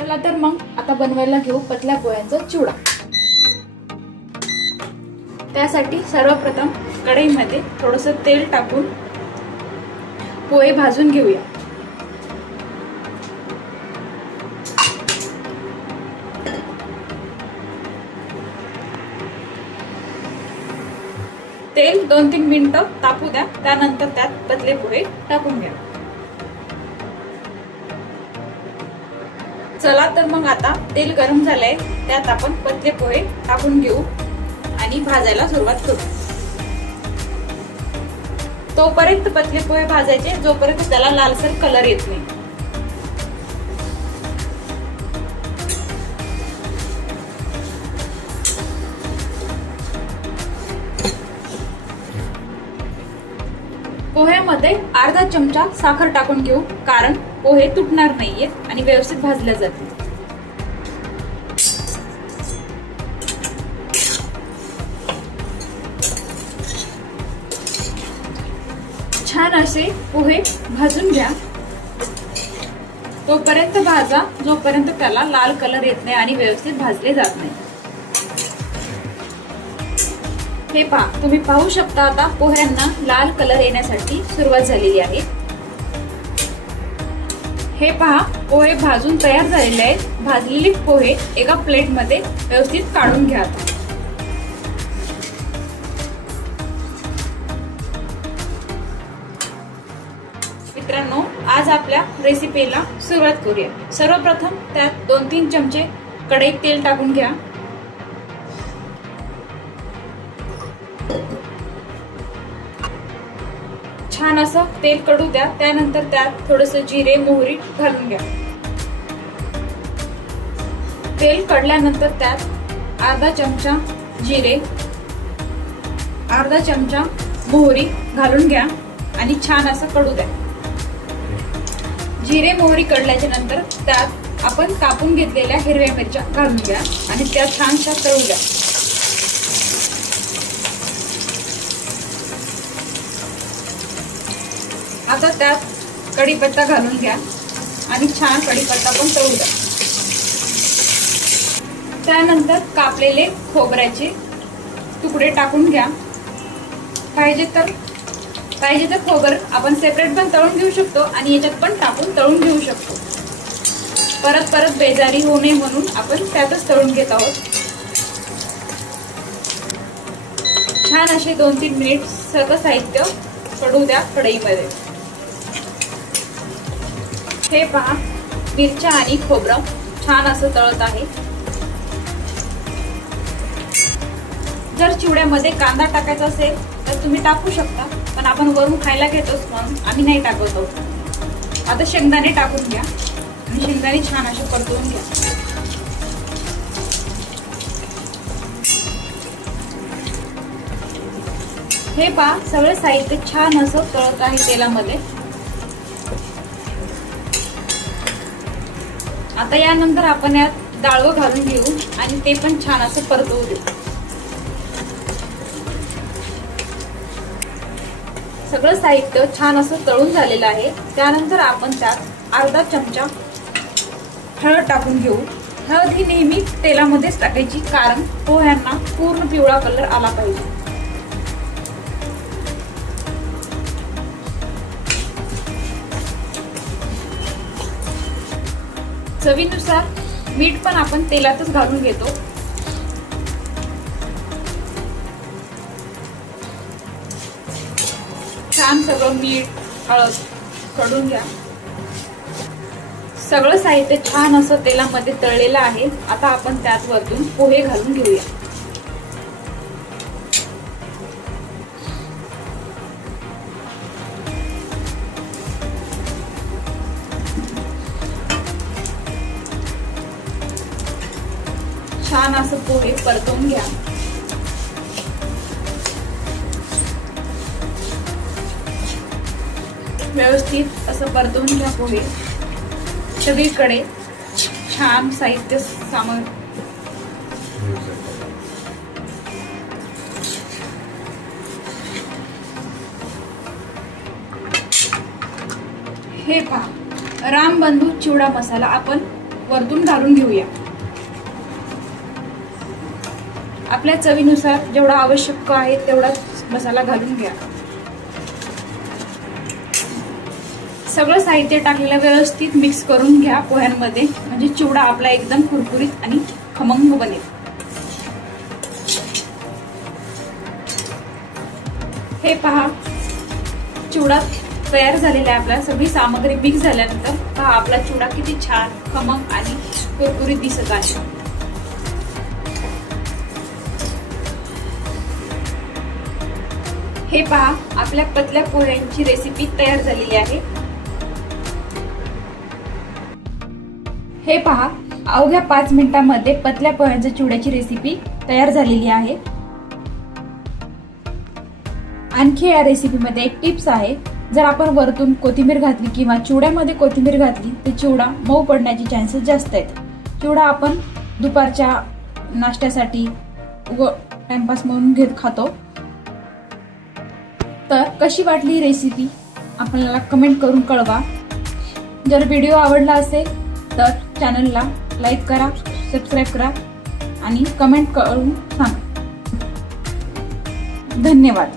चला तर मग आता बनवायला घेऊ पतल्या पोह्यांचा चिवडा। त्यासाठी सर्वप्रथम कढईमध्ये थोडंसं तेल टाकून पोहे भाजून घेऊया। तेल 2-3 मिनिटं तापू द्या, त्यानंतर त्यात पतले पोहे टाकून घ्या। चला तर मग आता तेल गरम झालंय, त्यात आपण पतले पोहे टाकून घेऊ आणि भाजायला सुरुवात करू। तोपर्यंत पतले पोहे भाजायचे जोपर्यंत त्याला लालसर कलर येत नाही। पोह्यामध्ये अर्धा चमचा साखर टाकून घेऊ, कारण पोहे तुटणार नाहीयेत आणि व्यवस्थित भाजले जातील। छान असे पोहे भाजून घ्या, तोपर्यंत भाजा जोपर्यंत त्याला लाल कलर येत नाही आणि व्यवस्थित भाजले जात नाही। हे पहा, तुम्ही पाहू शकता आता पोह्यांना लाल कलर येण्यासाठी सुरुवात झालेली आहे। हे पहा, पोहे भाजून तयार झालेले आहेत। भाजलेले पोहे एका प्लेटमध्ये व्यवस्थित काढून घ्या। मित्रांनो, आज आपल्या रेसिपीला सुरुवात करूया। सर्वप्रथम त्यात 2-3 चमचे कढईत तेल टाकून घ्या। छान असं तेल कडू द्या, त्यानंतर त्यात थोडंसं जिरे मोहरी घालून घ्या। तेल कडल्यानंतर त्यात अर्धा चमचा जिरे, अर्धा चमचा मोहरी घालून घ्या आणि छान असं कडू द्या। जिरे मोहरी कडल्याच्या नंतर त्यात आपण कापून घेतलेल्या हिरव्या मिरच्या घालून घ्या आणि त्या छानशा तळू द्या। आता त्यात कढीपत्ता घालून घ्या आणि छान कढीपत्ता पण तळू द्या। त्यानंतर कापलेले खोबऱ्याचे तुकडे टाकून घ्या। पाहिजे तर खोबरं आपण सेपरेट पण तळून घेऊ शकतो आणि याच्यात पण टाकून तळून घेऊ शकतो। परत बेजारी होऊ नये म्हणून आपण त्यातच तळून घेत आहोत। छान असे 2-3 मिनिट सगळं साहित्य कडू द्या कढईमध्ये। हे पहा, मिरच्या आणि खोबरं छान असं तळत आहे। जर चिवड्यामध्ये कांदा टाकायचा असेल तर तुम्ही टाकू शकता, पण आपण वरून खायला घेतोच म्हणून आम्ही नाही टाकत आहोत। आता शेंगदाणे टाकून घ्या आणि शेंगदाणे छान असे परतवून घ्या। हे पहा, सगळे साहित्य छान असं तळत आहे तेलामध्ये। आता यानंतर आपण यात डाळवं घालून घेऊ आणि ते पण छान असं परतवू देऊ। सगळं साहित्य छान असं तळून झालेलं आहे। त्यानंतर आपण त्यात अर्धा चमचा हळद टाकून घेऊ। हळद ही नेहमी तेलामध्येच टाकायची, कारण पोह्यांना पूर्ण पिवळा कलर आला पाहिजे। चवीनुसार मीठ पण आपण तेलातच घालून घेतो। छान सगळं मीठ हळद कडून घ्या। सगळं साहित्य छान असं तेलामध्ये तळलेलं आहे। आता आपण त्यात वरतून पोहे घालून घेऊया। छान असं पोहे परतवून घ्या। व्यवस्थित असं परतवून घ्या पोहे। सगळीकडे छान साहित्य हे पहा, रामबंधू चिवडा मसाला आपण वरतून घालून घेऊया. आपल्या चवीनुसार जेवढा आवश्यक आहे तेवढाच मसाला घालून घ्या. सगळं साहित्य टाकलेलं व्यवस्थित मिक्स करून घ्या पोह्यांमध्ये, म्हणजे चिवडा आपला एकदम कुरकुरीत आणि खमंग बनेल. हे पहा, चिवडा तयार झालेला आहे. आपला सगळी सामग्री मिक्स झाल्यानंतर पहा आपला चिवडा किती छान खमंग आणि कुरकुरीत दिसत आहे. हे पहा, आपल्या पतल्या पोह्यांची रेसिपी तयार झालेली आहे. हे पहा, अवघ्या 5 मिनिटांमध्ये पतल्या पोह्यांच्या चिवड्याची रेसिपी तयार झालेली आहे. आणखी या रेसिपीमध्ये एक टिप्स आहे. जर आपण वरतून कोथिंबीर घातली किंवा चिवड्यामध्ये कोथिंबीर घातली तर चिवडा मऊ पडण्याचे चान्सेस जास्त आहेत. चिवडा आपण दुपारच्या नाश्त्यासाठी टाइमपास म्हणून खातो. तर कशी वाटली ही रेसिपी आपल्याला कमेंट करून कळवा. जर व्हिडिओ आवडला असेल तर चॅनलला लाईक करा, सबस्क्राईब करा आणि कमेंट करून सांगा. धन्यवाद.